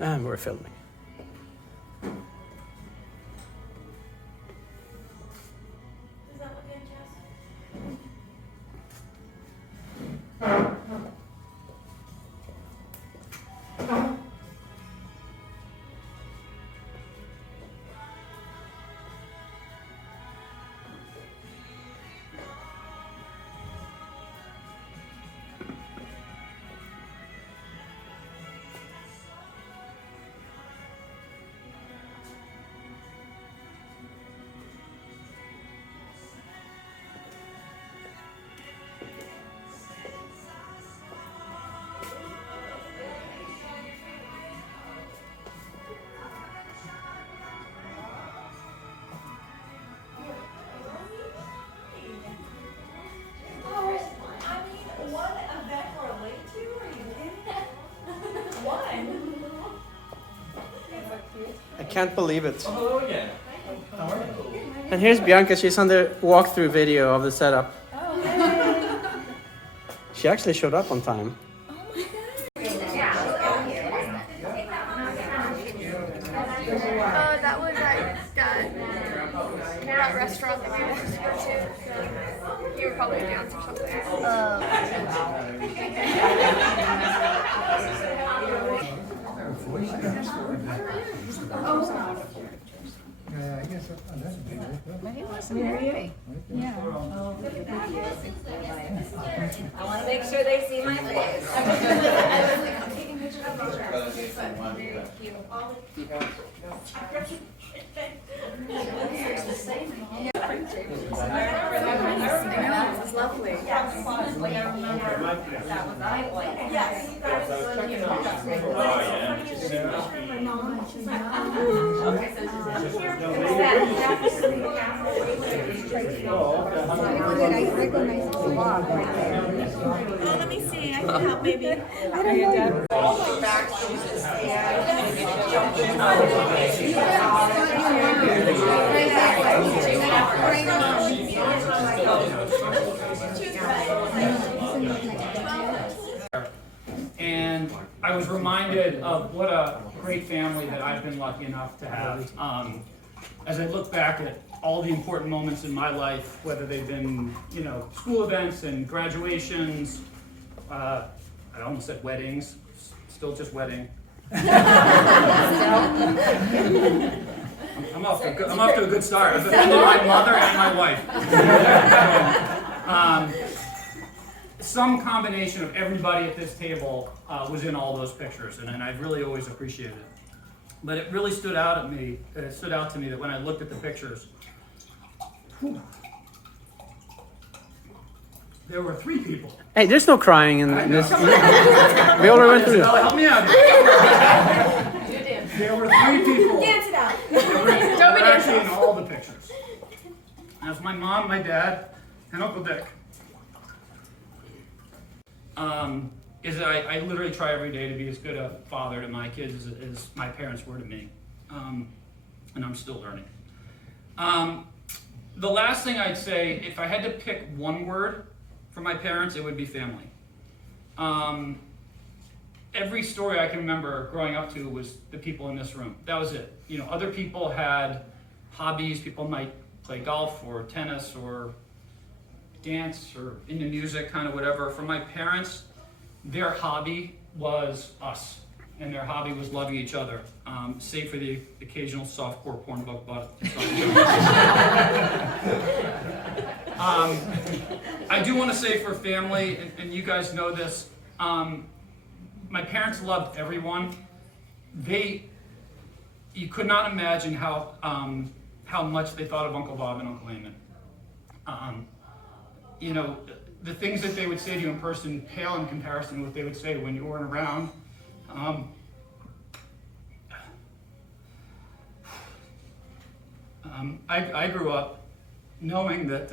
And we're filming. Does that look good, Jess? I can't believe it. Hello again. How are you? And here's Bianca. She's on the walkthrough video of the setup. She actually showed up on time. That was at that restaurant that we went to go to. You were probably a dance or something. I guess that's big. But he wasn't very. Yeah. I want to make sure they see my face. I'm taking pictures of pictures. It was lovely. I recognize the log right there. Oh, let me see. I can help maybe. I don't know. And I was reminded of what a great family that I've been lucky enough to have. As I look back at all the important moments in my life, whether they've been, school events and graduations, I almost said weddings, still just wedding. I'm off to a good start. I've offended my mother and my wife. Some combination of everybody at this table was in all those pictures, and I've really always appreciated it. But it really stood out to me that when I looked at the pictures, there were 3 people. Hey, there's no crying in this. We already went through Isabella, this. help me out here. There were 3 people. Dance it out. That were actually in all the pictures. That's my mom, my dad, and Uncle Dick. I literally try every day to be as good a father to my kids as my parents were to me. And I'm still learning. The last thing I'd say, if I had to pick one word for my parents, it would be family. Every story I can remember growing up to was the people in this room. That was it. Other people had hobbies. People might play golf or tennis or dance or into music, kind of whatever. For my parents, their hobby was us, and their hobby was loving each other, save for the occasional softcore porn about butt. I do want to say for family, and you guys know this, my parents loved everyone. You could not imagine how much they thought of Uncle Bob and Uncle Eamon. The things that they would say to you in person pale in comparison to what they would say when you weren't around. I grew up knowing that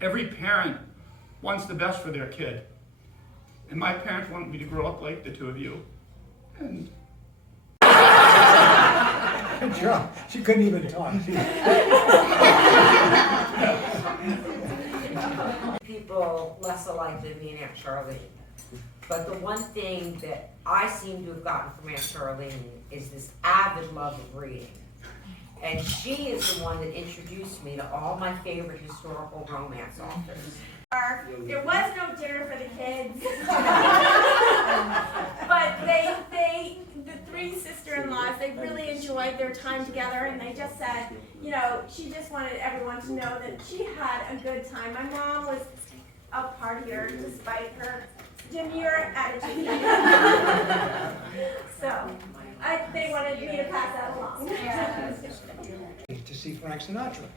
every parent wants the best for their kid. And my parents wanted me to grow up like the 2 of you. And She couldn't even talk. People less alike than me and Aunt Charlene. But the one thing that I seem to have gotten from Aunt Charlene is this avid love of reading. And she is the one that introduced me to all my favorite historical romance authors. There was no dinner for the kids. But the three sister-in-laws, they really enjoyed their time together, and they just said, you know, she just wanted everyone to know that she had a good time. My mom was a partier despite her demure attitude. So they wanted me to pass that along. To see Frank Sinatra.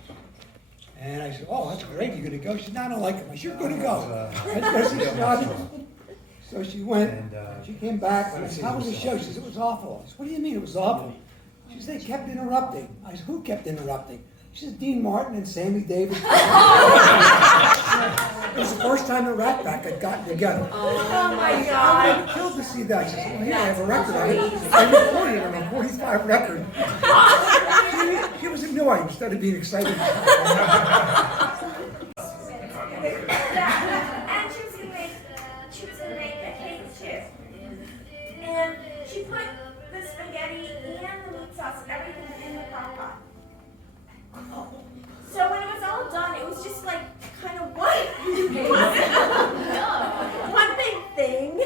And I said, oh, that's great, you're gonna go? She said, no, I don't like him. I said, you're gonna go. Let's go see Sinatra. So she went, she came back, and I said, how was the show? She said, it was awful. I said, what do you mean it was awful? She said, they kept interrupting. I said, who kept interrupting? She said, Dean Martin and Sammy Davis. It was the first time the Rat Pack had gotten together. Oh my I God. was killed to see that. She said, well, here, I have a record on it. I recorded it on a 45 record. She was annoyed instead of being excited. And she was gonna make a cake too. And she put the spaghetti and the meat sauce and everything in the crock pot. So when it was all done, it was just like kind of one big thing.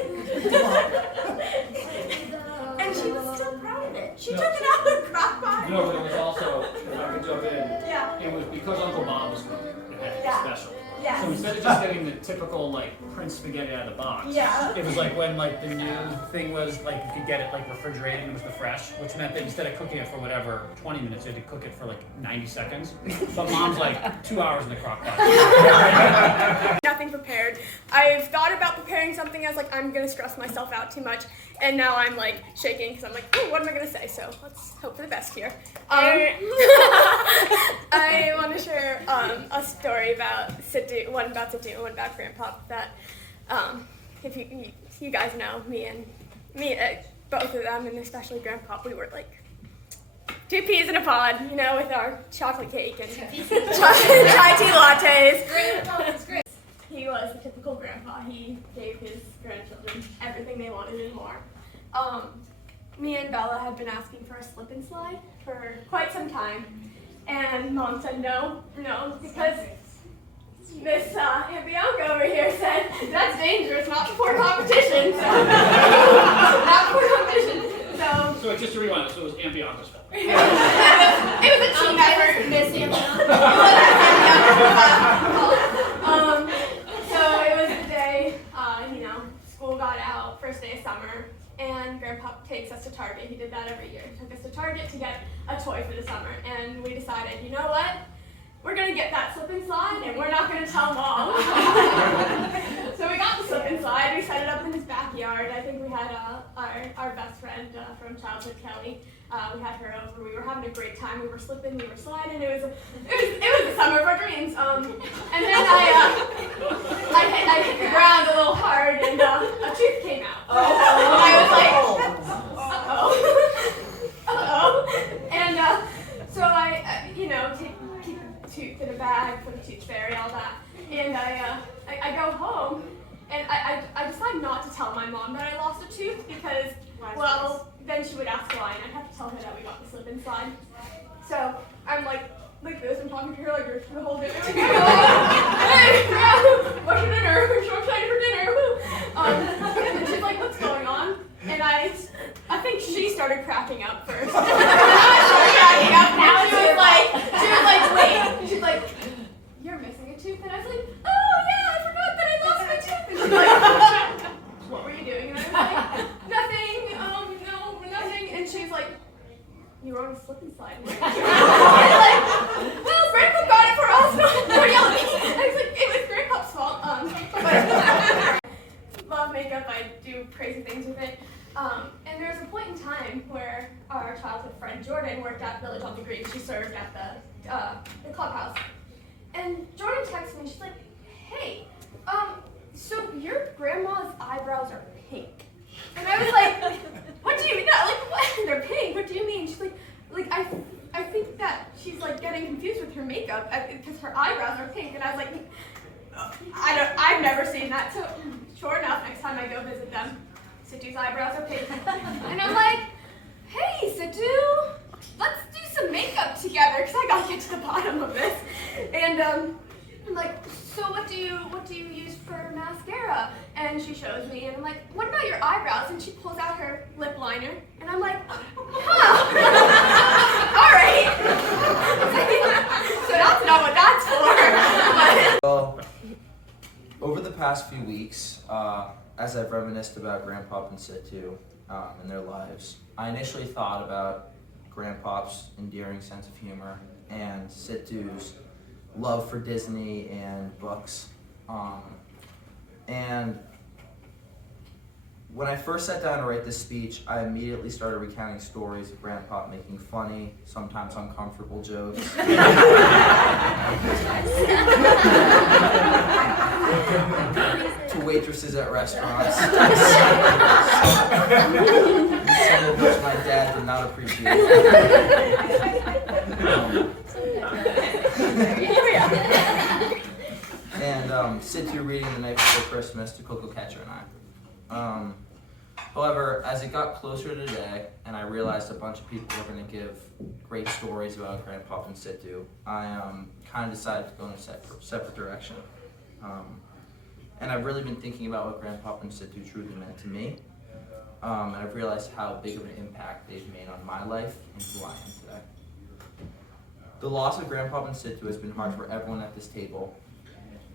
And she was so proud of it. She took it out of the crock pot. No, but it was also, if I could jump in, Yeah. it was because Uncle Bob was cooking. It had to be Yeah. special. Yes. So instead of just getting the typical like Prince spaghetti out of the box, Yeah. it was like when like the new thing was like you could get it like refrigerated and it was the fresh, which meant that instead of cooking it for whatever 20 minutes, you had to cook it for like 90 seconds. But Mom's like 2 hours in the crock pot. Nothing prepared. I've thought about preparing something. I was like, I'm gonna stress myself out too much, and now I'm like shaking because I'm like, oh, what am I gonna say? So let's hope for the best here. I want to share a story about Sidhu, one about Sidhu and one about Grandpa. That if you guys know me, both of them, and especially Grandpa, we were like two peas in a pod, you know, with our chocolate cake and chai tea lattes. He was the typical grandpa. He gave his grandchildren everything they wanted and more. Me and Bella had been asking for a slip and slide for quite some time, and Mom said no, because Miss Bianca over here said that's dangerous, not before competition. So not before competition. So just to rewind, so it was Aunt Bianca's fault. It was a team effort. Miss So it was the day, school got out, first day of summer, and Grandpa takes us to Target. He did that every year. He took us to Target to get a toy for the summer, and we decided, you know what? We're gonna get that slip and slide, and we're not gonna tell Mom. So we got the slip and slide. We set it up in his backyard. I think we had our best friend from childhood, Kelly. We had her over. We were having a great time. We were slipping, we were sliding. It was the summer of our dreams. And then I hit the ground a little hard, and a tooth came out. And I was like, uh-oh. And so I keep the tooth in a bag, put the tooth fairy, all that. And I go home, and I decided not to tell my mom that I lost a tooth because, well, then she would ask why, and I'd have to tell her that we got the slip and slide. So I'm like this, I'm talking to her like this the whole day. Hey, what's for dinner? I'm so excited for dinner. And she's like, what's going on? And I think she started cracking up first. Cracking up. Now she was like, wait. She's like, you're missing a tooth, and I was like, oh yeah, I forgot that I lost my tooth. And she's like, what were you doing? And I was like, nothing. Nothing. And she's like, you were on a slip and slide. I was like, well, Grandpa got it for us. No, yell at me. I was like, it was Grandpa's fault. But love makeup. I do crazy things with it. And there was a point in time where our childhood friend Jordan worked at Village on the Green. She served at the clubhouse. And Jordan texted me. She's like, hey, so your grandma's eyebrows are pink. And I was like, what do you mean? Like, what? They're pink. What do you mean? She's like I think that she's like getting confused with her makeup because her eyebrows are pink. And I was like, I've never seen that. So sure enough, next time I go visit them, Situ's eyebrows are pink. And I'm like, hey, Situ, let's do some makeup together, because I gotta get to the bottom of this. And I'm like, so what do you use for mascara? And she shows me, and I'm like, what about your eyebrows? And she pulls out her lip liner, and I'm like, huh, all right. So that's not what that's for. Well, over the past few weeks, as I've reminisced about Grandpop and Situ and their lives, I initially thought about Grandpop's endearing sense of humor and Situ's love for Disney and books. And when I first sat down to write this speech, I immediately started recounting stories of Grandpop making funny, sometimes uncomfortable jokes. To waitresses at restaurants. Some of which my dad did not appreciate. And Situ reading The Night Before Christmas to Coco Catcher and I. However, as it got closer to today, and I realized a bunch of people were going to give great stories about Grandpop and Situ, I kind of decided to go in a separate direction. And I've really been thinking about what Grandpop and Situ truly meant to me, and I've realized how big of an impact they've made on my life and who I am today. The loss of Grandpop and Situ has been hard for everyone at this table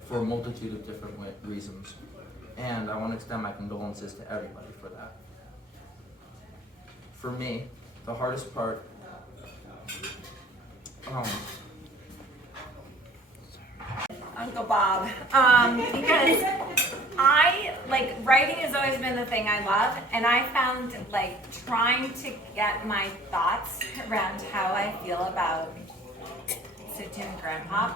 for a multitude of different reasons. And I want to extend my condolences to everybody for that. For me, the hardest part, Uncle Bob, because writing has always been the thing I love, and I found trying to get my thoughts around how I feel about Situ and Grandpa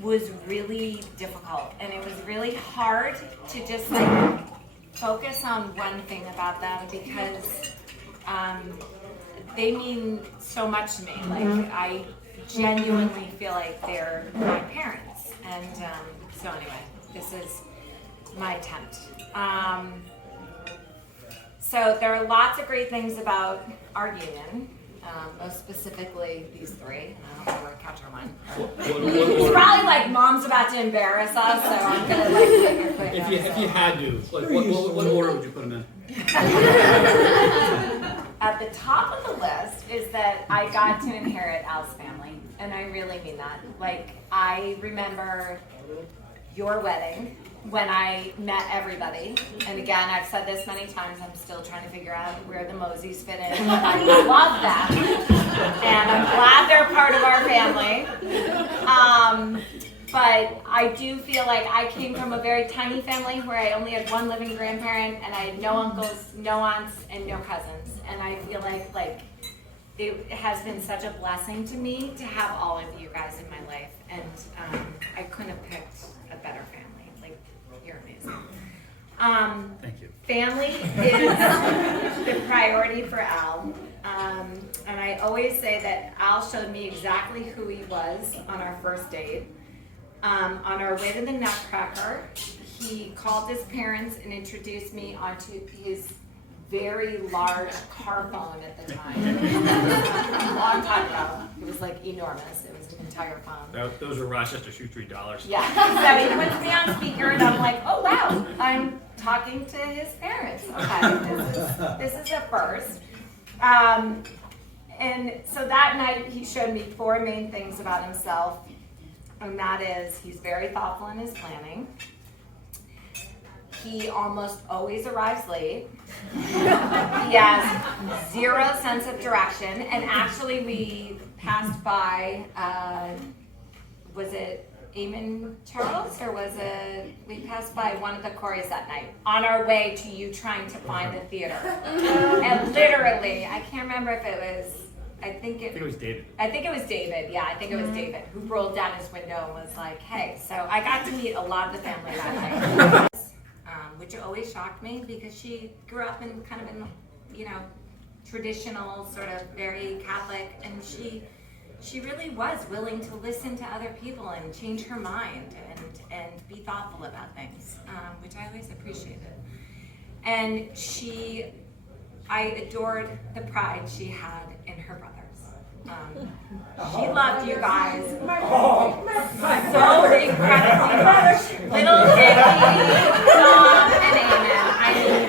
was really difficult, and it was really hard to just focus on one thing about them because they mean so much to me. I genuinely feel like they're my parents, and so anyway, this is my attempt. So there are lots of great things about our union. Most specifically these three. I don't know where to catch our one. It's probably mom's about to embarrass us, so I'm gonna take a quick. If you had to, what order would you put them in? At the top of the list is that I got to inherit Al's family, and I really mean that. I remember your wedding when I met everybody, and again, I've said this many times, I'm still trying to figure out where the Moseys fit in. I love them, and I'm glad they're part of our family. But I do feel like I came from a very tiny family where I only had one living grandparent, and I had no uncles, no aunts, and no cousins. And I feel like it has been such a blessing to me to have all of you guys in my life, and I couldn't have picked a better family. You're amazing. Thank you. Family is the priority for Al. And I always say that Al showed me exactly who he was on our first date. On our way to the Nutcracker, he called his parents and introduced me onto his very large car phone at the time. A long time ago. It was enormous. It was an entire phone. Those were Rochester Shoe Street dollars. Yeah. So he puts me on speaker, and I'm like, oh wow, I'm talking to his parents. Okay, this is a first. And so that night he showed me 4 main things about himself, and that is he's very thoughtful in his planning. He almost always arrives late. He has 0 sense of direction. And actually, we passed by, was it Eamon Charles, or was it, we passed by one of the Corys that night on our way to you trying to find the theater. And literally, I can't remember if it was, I think it was David. I think it was David, yeah, I think it was David, who rolled down his window and was like, hey. So I got to meet a lot of the family that night. Which always shocked me because she grew up in kind of traditional, sort of very Catholic, and she really was willing to listen to other people and change her mind. And and be thoughtful about things, which I always appreciated. And I adored the pride she had in her brothers. She loved you guys so incredibly much. Little Dickie, Dom, and Amen. I mean,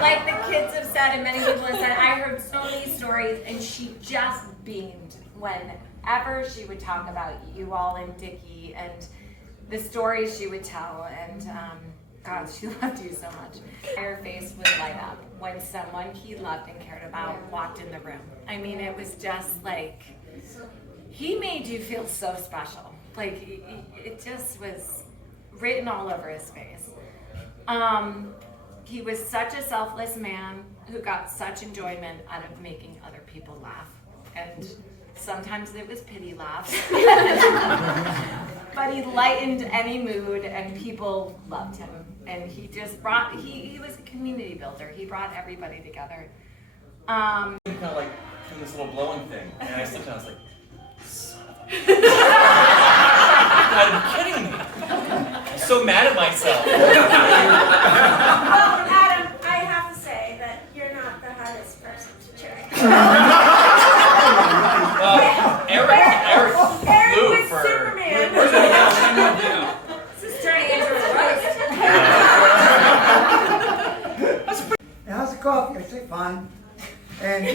like the kids have said and many people have said, I heard so many stories and she just beamed whenever she would talk about you all and Dickie and the stories she would tell. And God, she loved you so much. Her face would light up when someone he loved and cared about walked in the room. I mean, it was just like, he made you feel so special. Like, it just was written all over his face. He was such a selfless man who got such enjoyment out of making other people laugh. And sometimes it was pity laughs. But he lightened any mood and people loved him. And he just brought, he was a community builder. He brought everybody together. Kind of like doing this little blowing thing. And I slipped and I was like, son of a... Are you kidding me? I'm so mad at myself. Well, Adam, I have to say that you're not the hardest person to check. Eric flew was for... Superman. This is turning into a roast. And how's the coffee? I say, fine. And this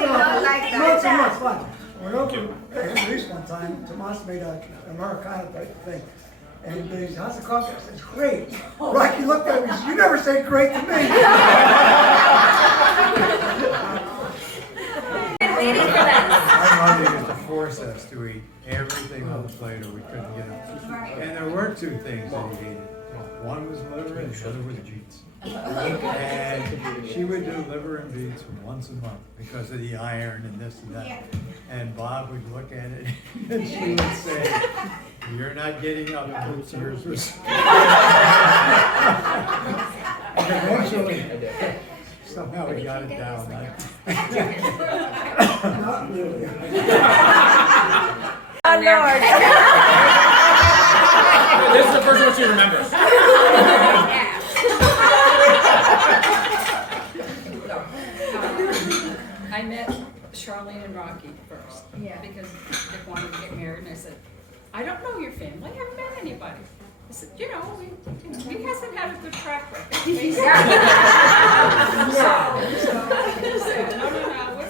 We don't like not so that. much fun. We're over at least one time, Tomas made an Americana type thing. And he said, how's the coffee? I said, it's great. Rocky looked at me and said, you never say great to me. Waiting for that. Our mother used to force us to eat everything on the plate or we couldn't get it. And there were two things that he hated. One was liver and the other was beets. And she would do liver and beets once a month because of the iron and this and that. And Bob would look at it and she would say, you're not getting up until yours was. And eventually, somehow we got it down. Not really. Oh, Lord. This is the first one she remembers. I met Charlene and Rocky first. Because they wanted to get married, and I said, I don't know your family. I haven't met anybody. I said, you know, he hasn't had a good track record. He said, no.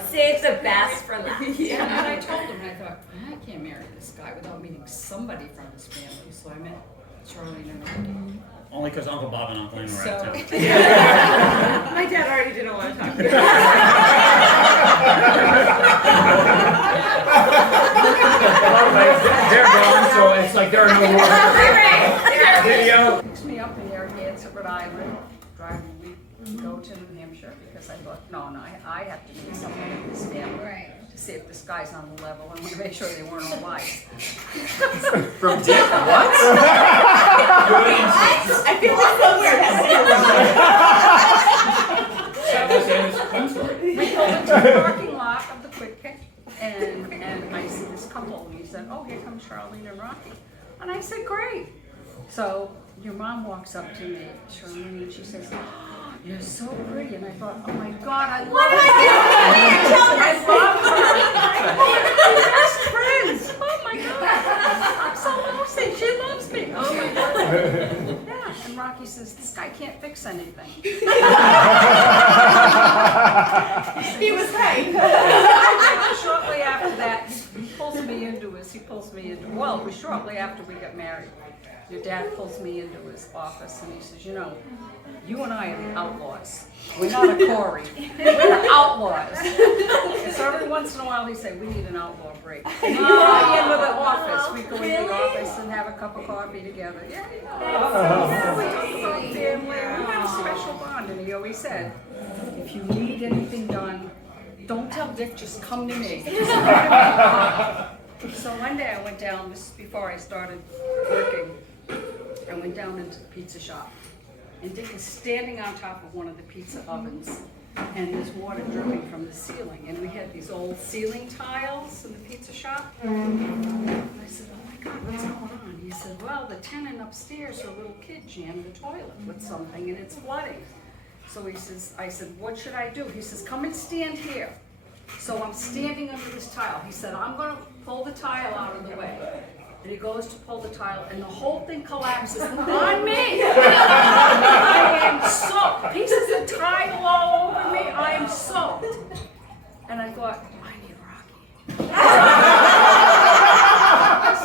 Save the best for last. And I told him, I thought, I can't marry this guy without meeting somebody from his family. So I met Charlene and Rocky. Only because Uncle Bob and Uncle Lynn were So, out too. my dad already didn't want to talk to me. They're gone, so it's like there are no more video. Picks me up in Narragansett, Rhode Island, drive a week, go to New Hampshire, because I thought, no, I have to meet someone in this family to see if this guy's on the level. I want to make sure they weren't all lies. From Dick, what? I feel like so weird. We pulled into the parking lot of the Quick Pick, and I see this couple, and he said, oh, here comes Charlene and Rocky. And I said, great. So your mom walks up to me, Charlene, and she says, oh, you're so pretty. And I thought, oh my God, I love What did her. I do? I love her. We're best friends. Oh my God. I'm so lousy. She loves me. Oh my God. Yeah. And Rocky says, this guy can't fix anything. He was right. Shortly after that, he pulls me into well, it was shortly after we got married. Your dad pulls me into his office and he says, you know, you and I are the outlaws. We're not a Corey. We're the outlaws. And so every once in a while he said, we need an outlaw break. And he'd go into the office. We'd go into the office and have a cup of coffee together. Yeah, we talk about family. We had a special bond. And he always said, if you need anything done, don't tell Dick, just come to me. So one day I went down, this is before I started working, I went down into the pizza shop. And Dick is standing on top of one of the pizza ovens, and there's water dripping from the ceiling. And we had these old ceiling tiles in the pizza shop. And I said, oh my God, what's going on? he said, well, the tenant upstairs, her little kid jammed the toilet with something and it's flooding. So he says, I said, what should I do? He says, come and stand here. So I'm standing under this tile. He said, I'm gonna pull the tile out of the way. And he goes to pull the tile and the whole thing collapses on me. I am soaked. Pieces of tile all over me. I am soaked. And I thought, I need Rocky.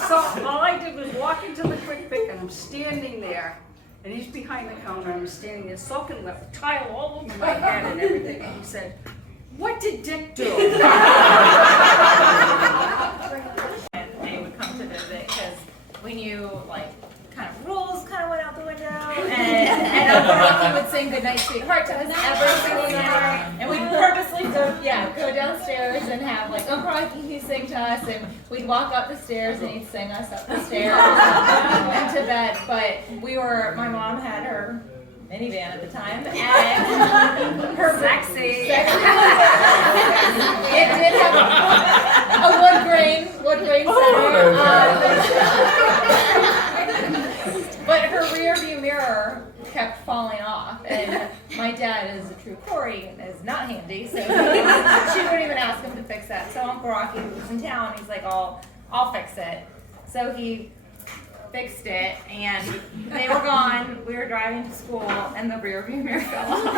So all I did was walk into the quick pick and I'm standing there. And he's behind the counter and I'm standing there soaking wet, tile all over my head and everything. And he said, what did Dick do? And they would come to visit because we knew like kind of rules kind of went out the window, and Uncle Rocky would sing "Goodnight, Sweetheart" to us every single night, and we'd purposely go downstairs and have like Uncle Rocky he'd sing to us, and we'd walk up the stairs and he'd sing us up the stairs and to bed. But my mom had her minivan at the time, and her Sexy. it did have a wood grain center. But her rear view mirror kept falling off, and my dad is a true Corey and is not handy, so she wouldn't even ask him to fix that. So Uncle Rocky was in town, he's like, I'll fix it. So he fixed it, and they were gone. We were driving to school, and the rear view mirror fell off.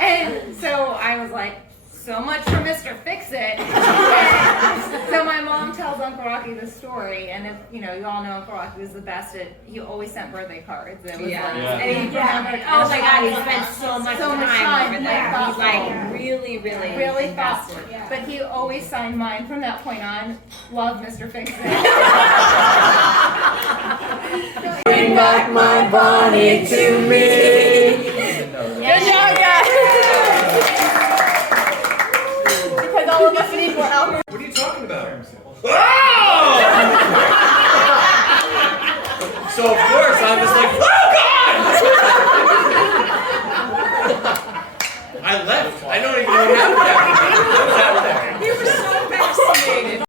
And so I was like, so much for Mr. Fix-It. So my mom tells Uncle Rocky this story, and if you all know Uncle Rocky was the best at, he always sent birthday cards. It was and he remembered, Oh my God, he spent so much time over there. He's like really really invested. thoughtful. But he always signed mine from that point on. Love Mr. Fix-It. Bring back my Bonnie to me. Good job, guys. Because all of us need more alcohol. What are you talking about? Oh! So of course I was like, oh God! I left. I don't even know what happened after